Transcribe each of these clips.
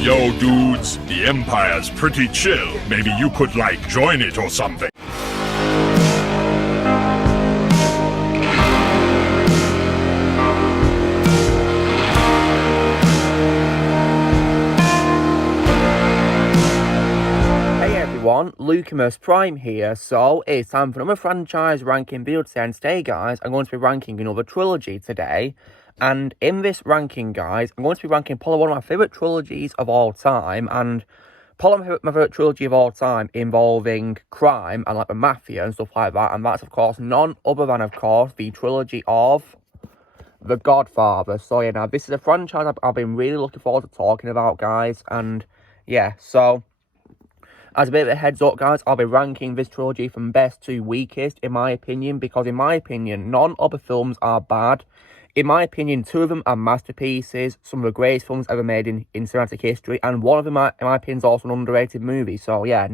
Yo, dudes, the Empire's pretty chill. Maybe you could, join it or something. Hey everyone, Lucamus Prime here. So, it's time for another franchise ranking video today. And today, guys, I'm going to be ranking another trilogy today. And in this ranking, guys, I'm going to be ranking probably one of my favourite trilogies of all time. And probably my favourite trilogy of all time involving crime and the mafia and stuff like that. And that's, of course, none other than, of course, the trilogy of The Godfather. So, yeah, now this is a franchise I've been really looking forward to talking about, guys. And, yeah, so as a bit of a heads up, guys, I'll be ranking this trilogy from best to weakest, in my opinion, because in my opinion, none of the films are bad. In my opinion, two of them are masterpieces, some of the greatest films ever made in cinematic history, and one of them, in my opinion, is also an underrated movie. So, yeah,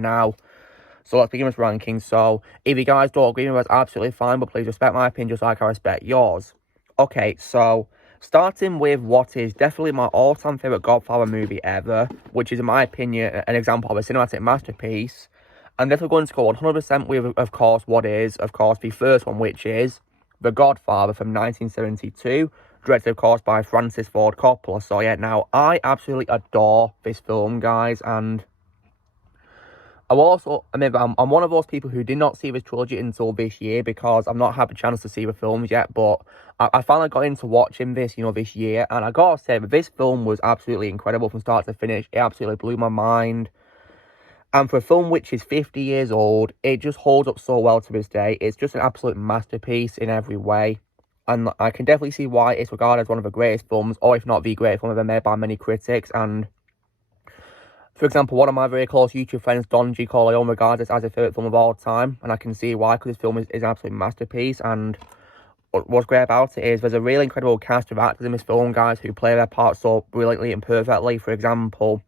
so let's begin this ranking. So, if you guys don't agree with me, that's absolutely fine, but please respect my opinion just like I respect yours. Okay, so starting with what is definitely my all-time favourite Godfather movie ever, which is, in my opinion, an example of a cinematic masterpiece. I'm definitely going to go 100% with, of course, the first one, which is The Godfather from 1972, directed, of course, by Francis Ford Coppola. So, yeah, now, I absolutely adore this film, guys, and I will also admit that I'm one of those people who did not see this trilogy until this year because I've not had the chance to see the films yet, but I finally got into watching this, this year, and I gotta say that this film was absolutely incredible from start to finish. It absolutely blew my mind, and for a film which is 50 years old, it just holds up so well to this day. It's just an absolute masterpiece in every way, and I can definitely see why it's regarded as one of the greatest films, or if not the greatest film ever made by many critics. And for example, one of my very close YouTube friends, Don G. Corleone, regards this as a favourite film of all time, and I can see why, because this film is an absolute masterpiece. And what's great about it is there's a really incredible cast of actors in this film, guys, who play their parts so brilliantly and perfectly. For example,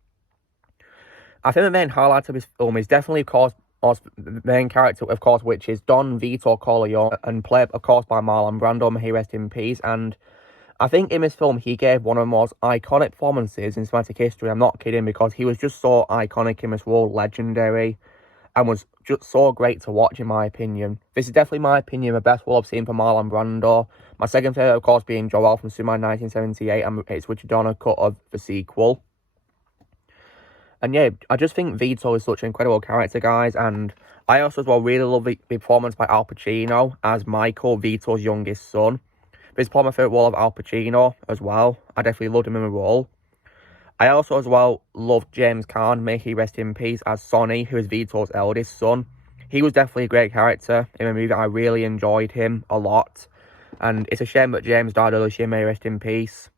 I think the main highlight of this film is definitely, of course, the main character, of course, which is Don Vito Corleone, and played, of course, by Marlon Brando, may he rest in peace. And I think in this film, he gave one of the most iconic performances in cinematic history. I'm not kidding, because he was just so iconic in this role, legendary, and was just so great to watch, in my opinion. This is definitely, in my opinion, the best role I've seen from Marlon Brando. My second favourite, of course, being Joel from Superman 1978, and it's Richard Donner cut of the sequel. And yeah, I just think Vito is such an incredible character, guys, and I also as well really love the performance by Al Pacino as Michael, Vito's youngest son. This is probably my favourite role of Al Pacino as well. I definitely loved him in the role. I also as well loved James Caan, may he rest in peace, as Sonny, who is Vito's eldest son. He was definitely a great character in the movie. I really enjoyed him a lot. And it's a shame that James died earlier this year, may he rest in peace.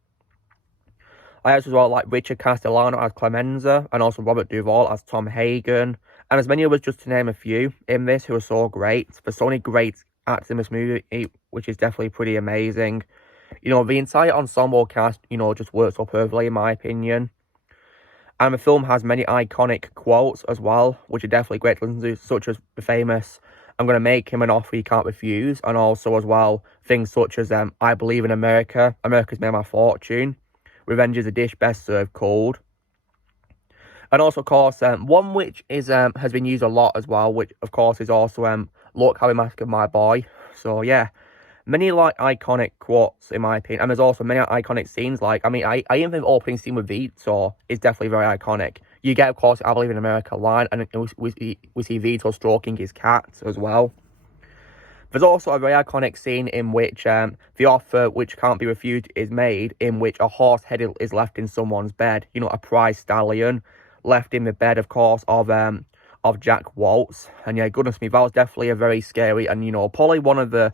I also as well like Richard Castellano as Clemenza, and also Robert Duvall as Tom Hagen, and as many others, just to name a few in this, who are so great. There's so many great actors in this movie, which is definitely pretty amazing. The entire ensemble cast, just works so perfectly, in my opinion. And the film has many iconic quotes as well, which are definitely great to listen to, such as the famous, "I'm going to make him an offer he can't refuse," and also as well, things such as, "I believe in America, America's made my fortune, revenge is a dish best served cold." And also, of course, one which is has been used a lot as well, which, of course, is also, "Look how he massacred my boy." So, yeah, many, iconic quotes, in my opinion. And there's also many iconic scenes, I even think the opening scene with Vito is definitely very iconic. You get, of course, "I believe in America" line, and we see Vito stroking his cat as well. There's also a very iconic scene in which the offer, which can't be refused, is made, in which a horse head is left in someone's bed. A prize stallion left in the bed, of course, of Jack Waltz. And yeah, goodness me, that was definitely a very scary, and probably one of the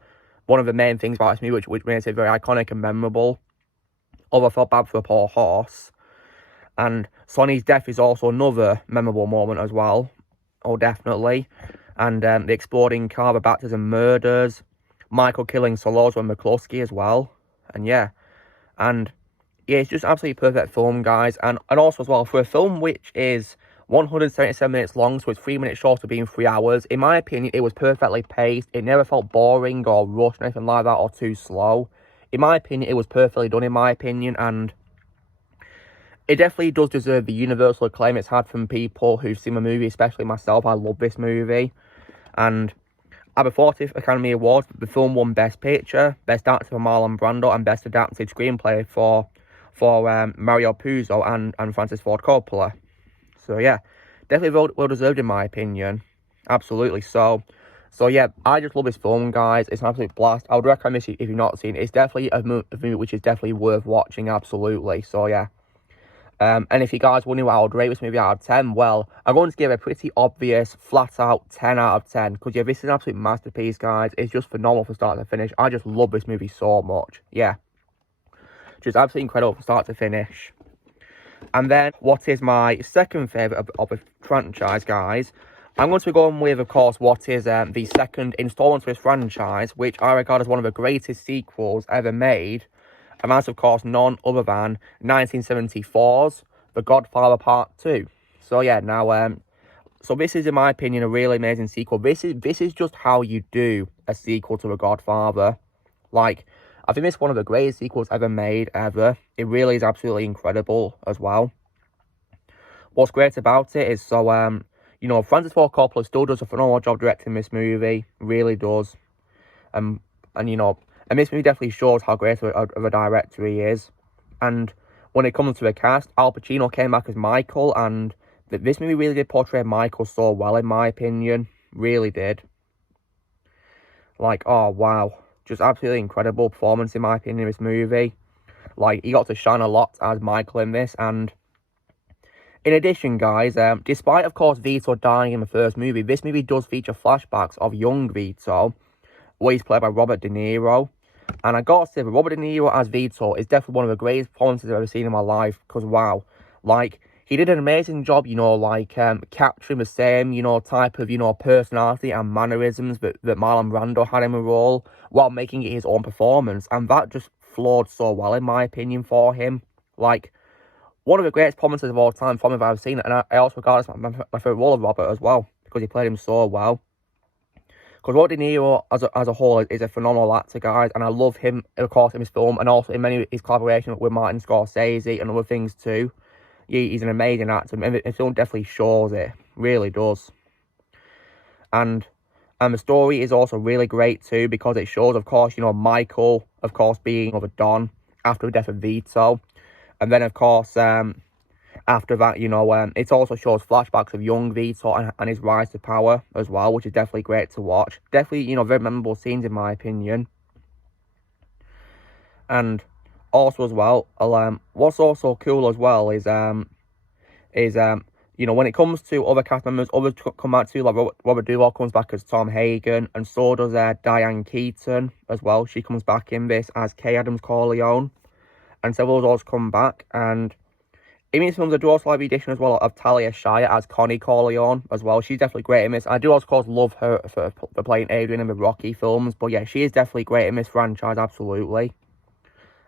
main things about this movie, which makes it very iconic and memorable. Although I felt bad for the poor horse. And Sonny's death is also another memorable moment as well. Oh, definitely. And the exploding car, the baptism murders, Michael killing Solozzo and McCluskey as well. And yeah, it's just absolutely perfect film, guys. And also as well, for a film which is 177 minutes long, so it's 3 minutes short of being 3 hours, in my opinion, it was perfectly paced. It never felt boring or rushed or anything like that, or too slow. In my opinion, it was perfectly done, in my opinion, and it definitely does deserve the universal acclaim it's had from people who've seen the movie, especially myself. I love this movie. And at the 40th Academy Awards, the film won Best Picture, Best Actor for Marlon Brando, and Best Adapted Screenplay for Mario Puzo and Francis Ford Coppola. So yeah, definitely well deserved in my opinion. Absolutely. So yeah, I just love this film, guys. It's an absolute blast. I would recommend this if you've not seen it. It's definitely a movie which is definitely worth watching. Absolutely. So yeah. And if you guys wondering what I would rate this movie out of 10, well, I'm going to give a pretty obvious, flat-out 10 out of 10. Because, yeah, this is an absolute masterpiece, guys. It's just phenomenal from start to finish. I just love this movie so much. Yeah. Just absolutely incredible from start to finish. And then, what is my second favourite of the franchise, guys? I'm going to be going with, of course, what is the second installment to this franchise, which I regard as one of the greatest sequels ever made. And that's, of course, none other than 1974's The Godfather Part II. So, yeah, now, so this is, in my opinion, a really amazing sequel. This is just how you do a sequel to The Godfather. Like, I think it's one of the greatest sequels ever made, ever. It really is absolutely incredible as well. What's great about it is, so, you know, Francis Ford Coppola still does a phenomenal job directing this movie. Really does. And you know, and this movie definitely shows how great of a director he is. And when it comes to the cast, Al Pacino came back as Michael, and this movie really did portray Michael so well, in my opinion. Really did. Like, oh, wow. Just absolutely incredible performance, in my opinion, in this movie. Like, he got to shine a lot as Michael in this, and in addition, guys, despite, of course, Vito dying in the first movie, this movie does feature flashbacks of young Vito, where he's played by Robert De Niro. And I gotta say, Robert De Niro as Vito is definitely one of the greatest performances I've ever seen in my life. Because, wow, like, he did an amazing job, you know, like, capturing the same, you know, type of, you know, personality and mannerisms that Marlon Brando had in the role, while making it his own performance. And that just flowed so well, in my opinion, for him. Like, one of the greatest performances of all time from him I've seen. And I also regard it as my favourite role of Robert as well, because he played him so well. Because Robert De Niro, as a whole, is a phenomenal actor, guys. And I love him, of course, in his film. And also in many of his collaborations with Martin Scorsese and other things, too. Yeah, he's an amazing actor. And the film definitely shows it. Really does. And the story is also really great, too. Because it shows, of course, you know, Michael, of course, being of a Don after the death of Vito. And then, of course, after that, you know, it also shows flashbacks of young Vito and his rise to power as well, which is definitely great to watch. Definitely, you know, very memorable scenes, in my opinion. And also as well, what's also cool as well is you know, when it comes to other cast members, others come back too, like Robert Duvall comes back as Tom Hagen, and so does Diane Keaton as well. She comes back in this as Kay Adams Corleone, and several others come back. And in these films, I do also like the addition as well of Talia Shire as Connie Corleone as well. She's definitely great in this. I do, of course, love her for playing Adrian in the Rocky films. But yeah, she is definitely great in this franchise, absolutely.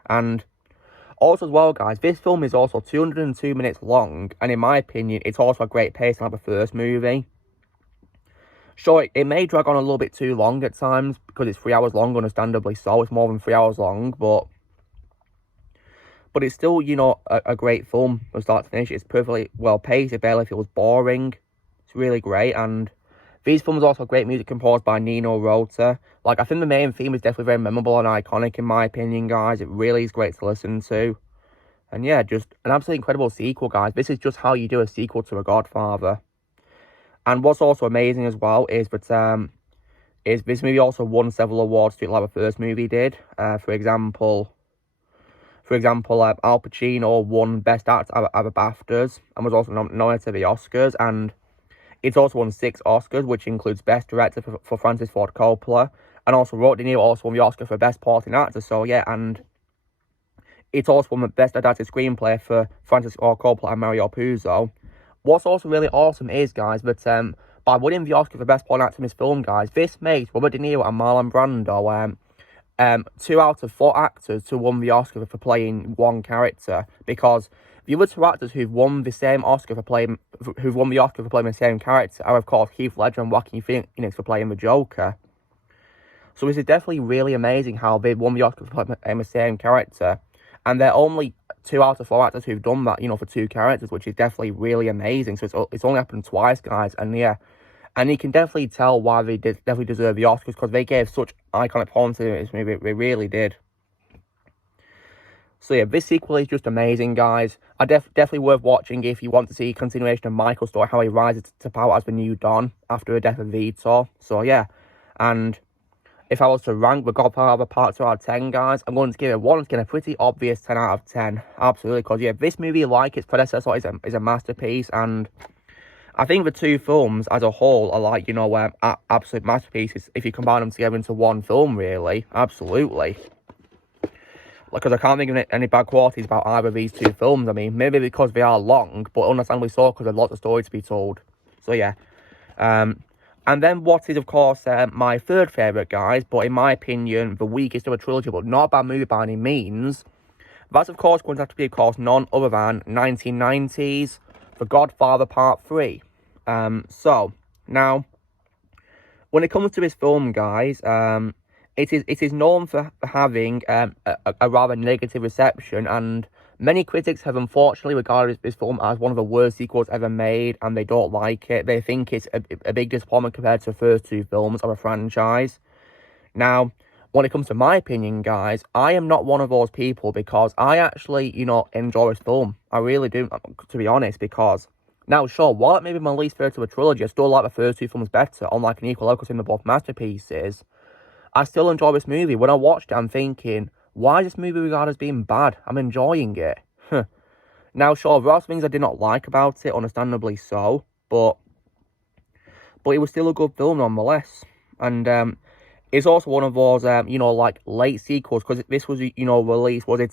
And also as well, guys, this film is also 202 minutes long. And in my opinion, it's also a great pace like the first movie. Sure, it may drag on a little bit too long at times, because it's 3 hours long, understandably so. It's more than 3 hours long, but it's still, you know, a great film from start to finish. It's perfectly well paced. It barely feels boring. It's really great. And these films also have great music composed by Nino Rota. Like, I think the main theme is definitely very memorable and iconic, in my opinion, guys. It really is great to listen to. And yeah, just an absolutely incredible sequel, guys. This is just how you do a sequel to a Godfather. And what's also amazing as well is that is this movie also won several awards too, like the first movie did. For example, Al Pacino won Best Actor at the BAFTAs and was also nominated to the Oscars. And it's also won 6 Oscars, which includes Best Director for Francis Ford Coppola. And also Robert De Niro also won the Oscar for Best Supporting Actor. So yeah, and it's also won the Best Adapted Screenplay for Francis Ford Coppola and Mario Puzo. What's also really awesome is, guys, that by winning the Oscar for Best Supporting Actor in this film, guys, this makes Robert De Niro and Marlon Brando 2 out of 4 actors to won the Oscar for playing one character, because the other 2 actors who've won the Oscar for playing the same character are, of course, Heath Ledger and Joaquin Phoenix for playing the Joker. So this is definitely really amazing how they won the Oscar for playing the same character, and they're only 2 out of 4 actors who've done that, for 2 characters, which is definitely really amazing. So it's only happened twice, guys, and yeah. And you can definitely tell why they definitely deserve the Oscars, because they gave such iconic performances in this movie. They really did. So yeah, this sequel is just amazing, guys. Definitely worth watching if you want to see a continuation of Michael's story, how he rises to power as the new Don after the death of Vitor. So yeah, and if I was to rank The Godfather Part 2 out of 10, guys, I'm going to give it one. It's getting a pretty obvious 10 out of 10. Absolutely, because yeah, this movie, like its predecessor, is a masterpiece, and I think the 2 films as a whole are like, absolute masterpieces if you combine them together into one film, really. Absolutely. Because I can't think of any bad qualities about either of these 2 films. I mean, maybe because they are long, but understandably so, because there's lots of stories to be told. So yeah. And then what is, of course, my third favourite, guys, but in my opinion, the weakest of a trilogy, but not a bad movie by any means. That's, of course, going to have to be, of course, none other than 1990's The Godfather Part 3. So, now, when it comes to this film, guys, it is known for having a rather negative reception, and many critics have unfortunately regarded this film as one of the worst sequels ever made, and they don't like it. They think it's a big disappointment compared to the first 2 films of a franchise. Now, when it comes to my opinion, guys, I am not one of those people, because I actually, enjoy this film. I really do, to be honest, because... Now, sure, while it may be my least favourite of a trilogy, I still like the first 2 films better, unlike an equal level, considering they're both masterpieces. I still enjoy this movie. When I watched it, I'm thinking, why is this movie regarded as being bad? I'm enjoying it. Now, sure, there are some things I did not like about it, understandably so, but it was still a good film nonetheless. And it's also one of those, like, late sequels, because this was, released, was it,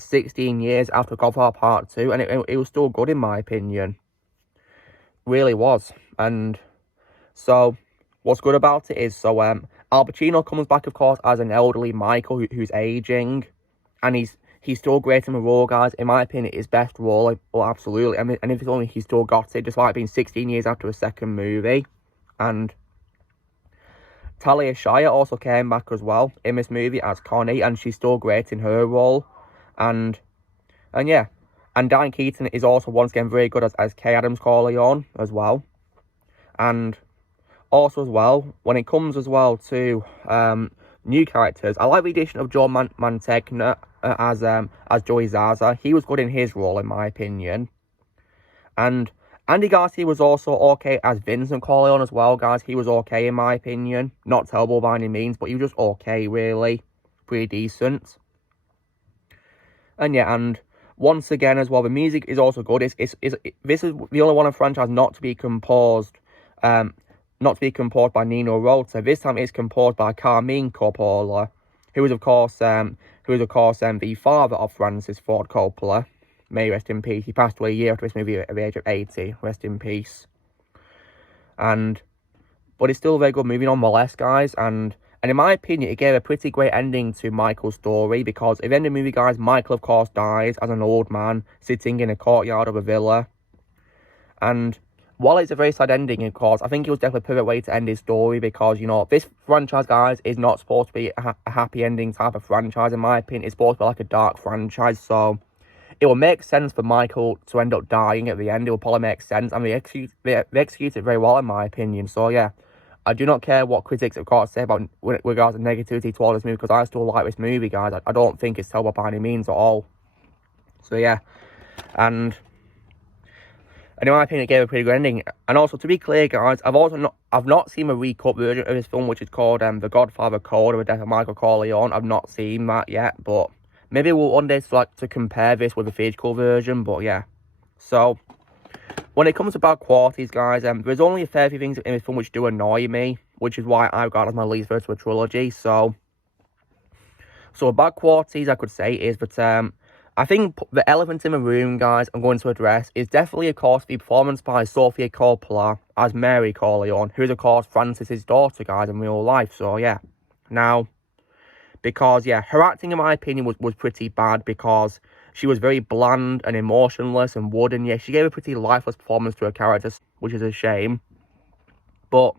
16 years after Godfather Part 2, and it was still good in my opinion. Really was. And so... what's good about it is, so Al Pacino comes back, of course, as an elderly Michael who's aging, and he's still great in the role, guys. In my opinion, his best role, well, absolutely. I mean, and if it's only he's still got it, despite being 16 years after the second movie. And Talia Shire also came back as well in this movie as Connie, and she's still great in her role. And yeah, and Diane Keaton is also once again very good as Kay Adams Corleone as well. And also, as well, when it comes as well to new characters, I like the addition of Joe Mantegna as Joey Zaza. He was good in his role, in my opinion. And Andy Garcia was also okay as Vincent Corleone as well, guys. He was okay, in my opinion. Not terrible by any means, but he was just okay, really. Pretty decent. And yeah, and once again as well, the music is also good. This is the only one of the franchise not to be composed by Nino Rota. This time it's composed by Carmine Coppola, who is of course the father of Francis Ford Coppola. May he rest in peace. He passed away a year after this movie at the age of 80. Rest in peace. But it's still a very good movie nonetheless, guys. And in my opinion, it gave a pretty great ending to Michael's story, because at the end of the movie, guys, Michael of course dies as an old man sitting in a courtyard of a villa. And while it's a very sad ending, of course, I think it was definitely a perfect way to end his story, because, this franchise, guys, is not supposed to be a happy ending type of franchise, in my opinion. It's supposed to be like a dark franchise, so it will make sense for Michael to end up dying at the end. It will probably make sense, and they execute it very well, in my opinion. So, yeah, I do not care what critics have got to say about with regards to negativity towards this movie, because I still like this movie, guys. I don't think it's terrible by any means at all. So, yeah, and in my opinion, it gave a pretty good ending. And also, to be clear, guys, I've not seen a recut version of this film, which is called The Godfather Code, or the Death of Michael Corleone. I've not seen that yet, but maybe we'll one day to compare this with the theatrical version. But yeah, so when it comes to bad qualities, guys, there's only a fair few things in this film which do annoy me, which is why I got as my least favorite of a trilogy. So bad qualities, I could say, is that I think the elephant in the room, guys, I'm going to address is definitely, of course, the performance by Sofia Coppola as Mary Corleone, who is, of course, Francis's daughter, guys, in real life. So, yeah. Now, because, yeah, her acting, in my opinion, was pretty bad, because she was very bland and emotionless and wooden. Yeah, she gave a pretty lifeless performance to her character, which is a shame. But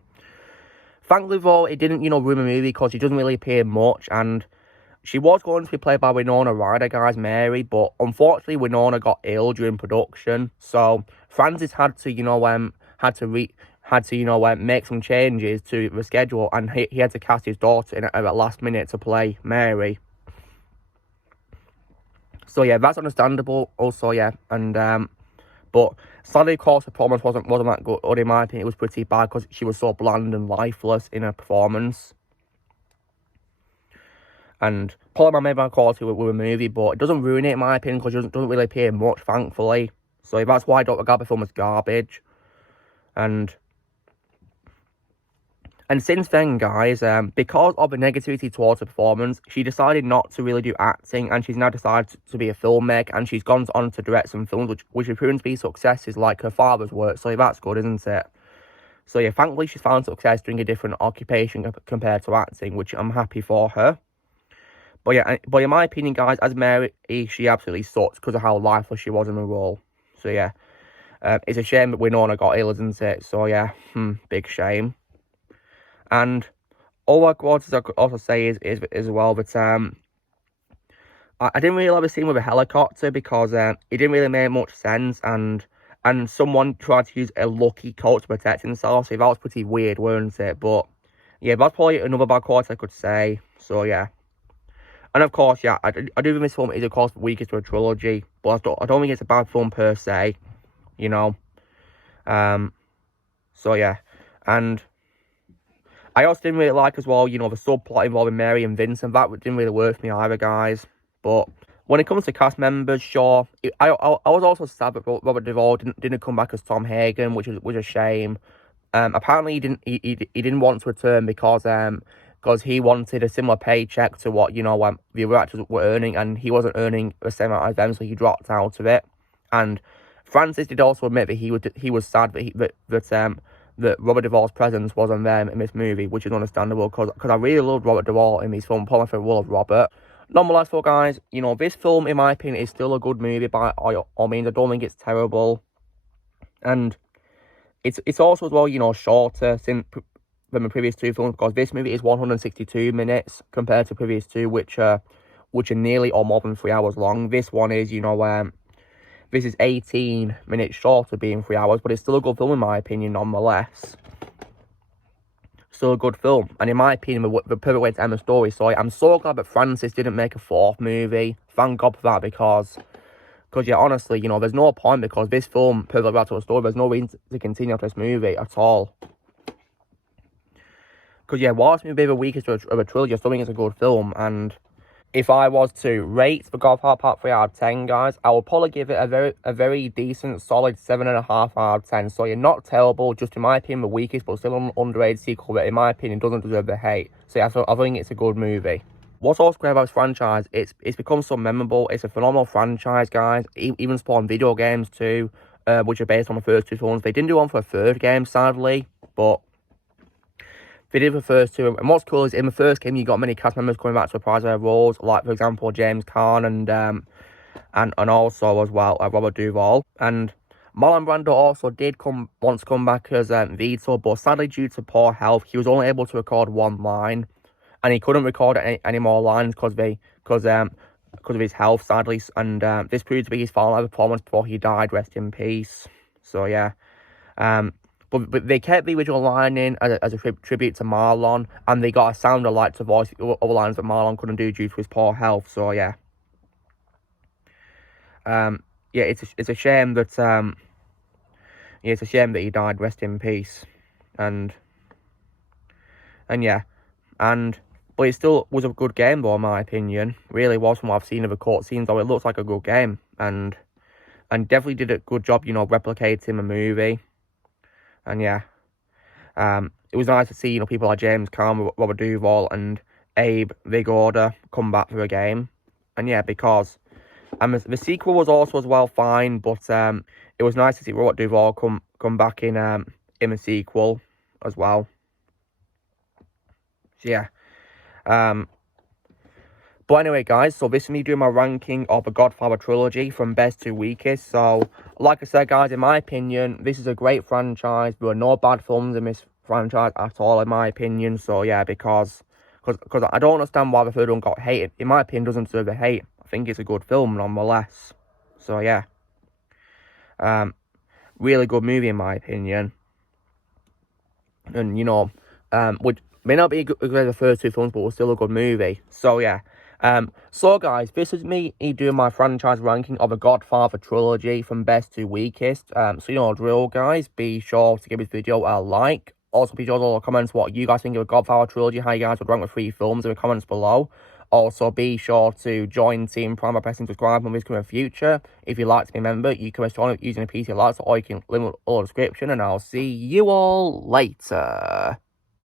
thankfully, though, it didn't, ruin the movie, because she doesn't really appear much, and She was going to be played by Winona Ryder, guys, Mary, but unfortunately Winona got ill during production, so Francis had to, make some changes to the schedule, and he had to cast his daughter in at the last minute to play Mary. So yeah, that's understandable. Also, yeah, and but sadly, of course, the performance wasn't that good. Or in my opinion, it was pretty bad because she was so bland and lifeless in her performance. And probably my main bad quality with a movie, but it doesn't ruin it in my opinion because it doesn't really appear much, thankfully. So that's why I don't regard the film as garbage. And since then, guys, because of the negativity towards the performance, she decided not to really do acting, and she's now decided to be a filmmaker, and she's gone on to direct some films, which have proven to be successes like her father's work, so that's good, isn't it? So yeah, thankfully she's found success doing a different occupation compared to acting, which I'm happy for her. But yeah, in my opinion, guys, as Mary, she absolutely sucks because of how lifeless she was in the role. So yeah, it's a shame that Winona got ill, isn't it? So yeah, big shame. And all I could also say is as well that I didn't really like the scene with the helicopter because it didn't really make much sense, and someone tried to use a lucky coat to protect himself, so that was pretty weird, weren't it? But yeah, that's probably another bad quality I could say. So yeah. And of course, yeah, I do think this film is, of course, the weakest of a trilogy, but I don't think it's a bad film per se, you know. So yeah, and I also didn't really like as well, the subplot involving Mary and Vincent. That didn't really work for me either, guys. But when it comes to cast members, sure, I was also sad that Robert Duvall didn't come back as Tom Hagen, which was a shame. Apparently he didn't want to return because he wanted a similar paycheck to what, the other actors were earning, and he wasn't earning the same amount as them, so he dropped out of it. And Francis did also admit that he was sad that Robert Duvall's presence wasn't there in this movie, which is understandable, because I really loved Robert Duvall in this film, probably for the role of Robert. Nonetheless, though, guys, this film, in my opinion, is still a good movie by all means. I don't think it's terrible. And it's also, as well, shorter than the previous two films, because this movie is 162 minutes compared to the previous two, which are nearly or more than 3 hours long. This one is, this is 18 minutes short of being 3 hours, but it's still a good film in my opinion, nonetheless. Still a good film, and in my opinion, the perfect way to end the story. So I'm so glad that Francis didn't make a fourth movie. Thank God for that, because yeah, honestly, there's no point, because this film perfectly wraps up the story. There's no reason to continue after this movie at all. Because yeah, whilst it may be the weakest of a trilogy, I still think it's a good film. And if I was to rate The Godfather Part 3 out of 10, guys, I would probably give it a very decent, solid 7.5 out of 10. So you're not terrible, just in my opinion, the weakest, but still an underrated sequel that, in my opinion, doesn't deserve the hate. So yeah, I think it's a good movie. What's also great about this franchise, it's become so memorable. It's a phenomenal franchise, guys. Even spawned video games too, which are based on the first two films. They didn't do one for a third game, sadly, but they did the first two. And what's cool is, in the first game, you got many cast members coming back to reprise their roles, like, for example, James Caan and also, as well, Robert Duvall. And Marlon Brando also did want to come back as Vito, but sadly, due to poor health, he was only able to record one line, and he couldn't record any more lines because of his health, sadly. And this proved to be his final ever performance before he died. Rest in peace. So yeah. But they kept the original line in as a tribute to Marlon, and they got a sound alike to voice other lines that Marlon couldn't do due to his poor health. So yeah, yeah, it's a shame that it's a shame that he died. Rest in peace, and yeah, but it still was a good game, though, in my opinion. Really was, from what I've seen of the cutscenes, though. It looks like a good game, and definitely did a good job, replicating the movie. And yeah, it was nice to see, people like James Caan, Robert Duvall, and Abe Vigorda come back for a game. And yeah, because the sequel was also as well fine, but it was nice to see Robert Duvall come back in the sequel as well. So yeah, but anyway, guys, so this is me doing my ranking of the Godfather Trilogy from best to weakest. So, like I said, guys, in my opinion, this is a great franchise. There are no bad films in this franchise at all, in my opinion. So, yeah, because Because I don't understand why the third one got hated. In my opinion, it doesn't deserve the hate. I think it's a good film, nonetheless. So, yeah. Really good movie, in my opinion. And, you know, which may not be as good as the first two films, but was still a good movie. So, yeah. So, guys, this is me doing my franchise ranking of the Godfather Trilogy from best to weakest. So, you know, drill, guys. Be sure to give this video a like. Also, be sure to leave comments what you guys think of the Godfather Trilogy, how you guys would rank the 3 films in the comments below. Also, be sure to join Team Prime by pressing subscribe when videos come in the future. If you'd like to be a member, you can join using a PC license, or you can link in the description, and I'll see you all later.